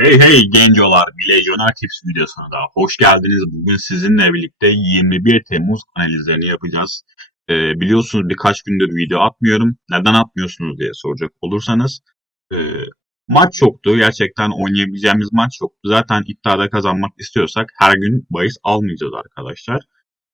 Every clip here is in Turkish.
Hey hey gencolar, Milyoner Tips videosuna da hoş geldiniz. Bugün sizinle birlikte 21 Temmuz analizlerini yapacağız. Ee, biliyorsunuz birkaç gündür video atmıyorum. Neden atmıyorsunuz diye soracak olursanız. e, maç yoktu. Gerçekten oynayabileceğimiz maç yoktu. Zaten iddiada kazanmak istiyorsak her gün bahis almayacağız arkadaşlar.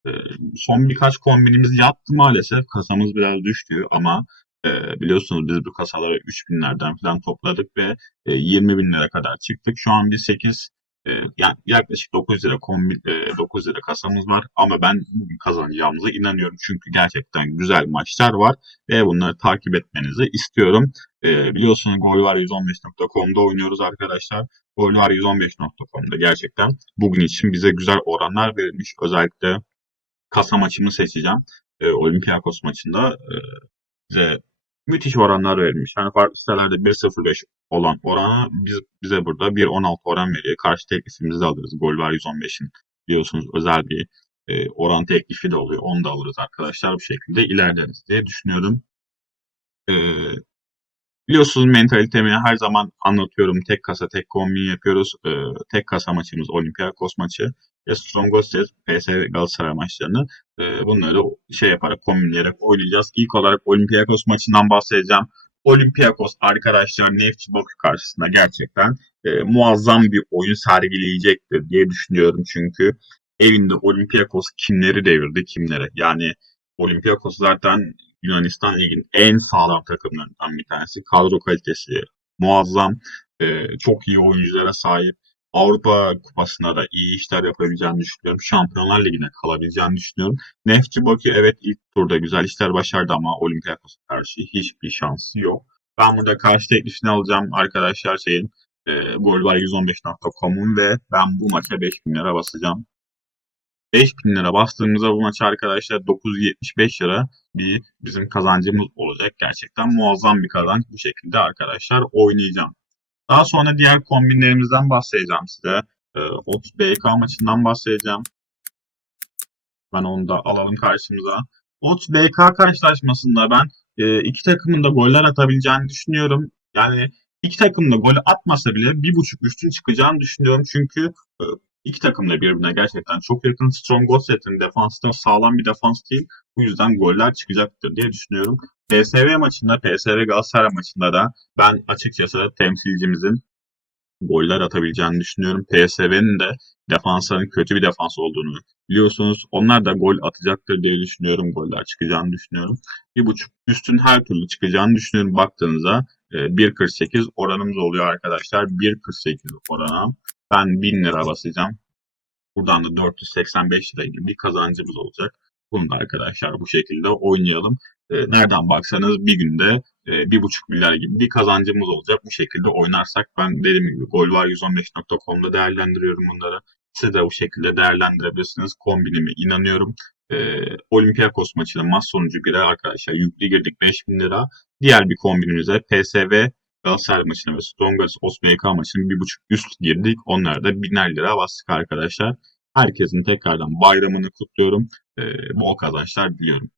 Ee, son birkaç kombinimiz yattı maalesef. Kasamız biraz düştü ama e, biliyorsunuz biz bu kasaları 3000'lerden falan topladık ve e, 20 bin lira kadar çıktık. Şu an bir 8 e, yani yaklaşık 9 lira kombi, e, 9 lira kasamız var ama ben bugün kazanacağımıza inanıyorum. Çünkü gerçekten güzel maçlar var ve bunları takip etmenizi istiyorum. E, biliyorsunuz golvar115.com'da oynuyoruz arkadaşlar. Golvar115.com'da gerçekten bugün için bize güzel oranlar verilmiş. Özellikle kasa maçımı seçeceğim. E, Olympiakos maçında e, bize müthiş oranlar verilmiş. Yani farklı sitelerde 1.05 olan oranı biz, bize burada 1.16 oran veriyor. Karşı teklifimizi de alırız. Gol var 115'in biliyorsunuz özel bir e, oran teklifi de oluyor. Onu da alırız arkadaşlar. Bu şekilde ilerleriz diye düşünüyorum. E, biliyorsunuz mentalitemi her zaman anlatıyorum. Tek kasa tek kombin yapıyoruz. E, tek kasa maçımız Olympiakos maçı. Ve Strongostes PSV Galatasaray maçlarını e, bunları şey yaparak kombinleyerek oynayacağız. İlk olarak Olympiakos maçından bahsedeceğim. Olympiakos arkadaşlar Neftçi Bakü karşısında gerçekten e, muazzam bir oyun sergileyecektir diye düşünüyorum. Çünkü evinde Olympiakos kimleri devirdi kimlere. Yani Olympiakos zaten Yunanistan Ligi'nin en sağlam takımlarından bir tanesi. Kadro kalitesi muazzam. E, çok iyi oyunculara sahip. Avrupa Kupası'nda da iyi işler yapabileceğini düşünüyorum. Şampiyonlar Ligi'ne kalabileceğini düşünüyorum. Neftçi Bakü evet ilk turda güzel işler başardı ama Olympiakos'a karşı hiçbir şansı yok. Ben burada karşı teklifini alacağım arkadaşlar şeyin e, golvar115.com'un ve ben bu maça 5000 lira basacağım. 5000 lira bastığımızda bu maçı arkadaşlar 975 lira bir bizim kazancımız olacak. Gerçekten muazzam bir kazanç bu şekilde arkadaşlar oynayacağım. Daha sonra diğer kombinlerimizden bahsedeceğim size. E, Hot BK maçından bahsedeceğim. Ben onu da alalım karşımıza. Hot BK karşılaşmasında ben e, iki takımın da goller atabileceğini düşünüyorum. Yani iki takım da gol atmasa bile bir buçuk üstün çıkacağını düşünüyorum. Çünkü e, iki takım da birbirine gerçekten çok yakın. Strong Gosset'in defansı da sağlam bir defans değil. Bu yüzden goller çıkacaktır diye düşünüyorum. PSV maçında, PSV Galatasaray maçında da ben açıkçası temsilcimizin goller atabileceğini düşünüyorum. PSV'nin de defansların kötü bir defans olduğunu biliyorsunuz. Onlar da gol atacaktır diye düşünüyorum. Goller çıkacağını düşünüyorum. Bir buçuk üstün her türlü çıkacağını düşünüyorum baktığınızda. 1.48 oranımız oluyor arkadaşlar. 1.48 orana ben 1000 lira basacağım. Buradan da 485 lira gibi bir kazancımız olacak. Bunu da arkadaşlar bu şekilde oynayalım. E, nereden baksanız bir günde e, bir buçuk milyar gibi bir kazancımız olacak. Bu şekilde oynarsak ben dediğim gibi golvar115.com'da değerlendiriyorum bunları. Siz de bu şekilde değerlendirebilirsiniz. Kombinime inanıyorum. E, Olympiakos maçıyla maç sonucu 1'e arkadaşlar yüklü girdik 5000 lira. Diğer bir kombinimize PSV Galatasaray maçına ve Strongers OSMK maçının bir buçuk üst girdik. Onlara da biner lira bastık arkadaşlar. Herkesin tekrardan bayramını kutluyorum. Ee, bol kazançlar diliyorum.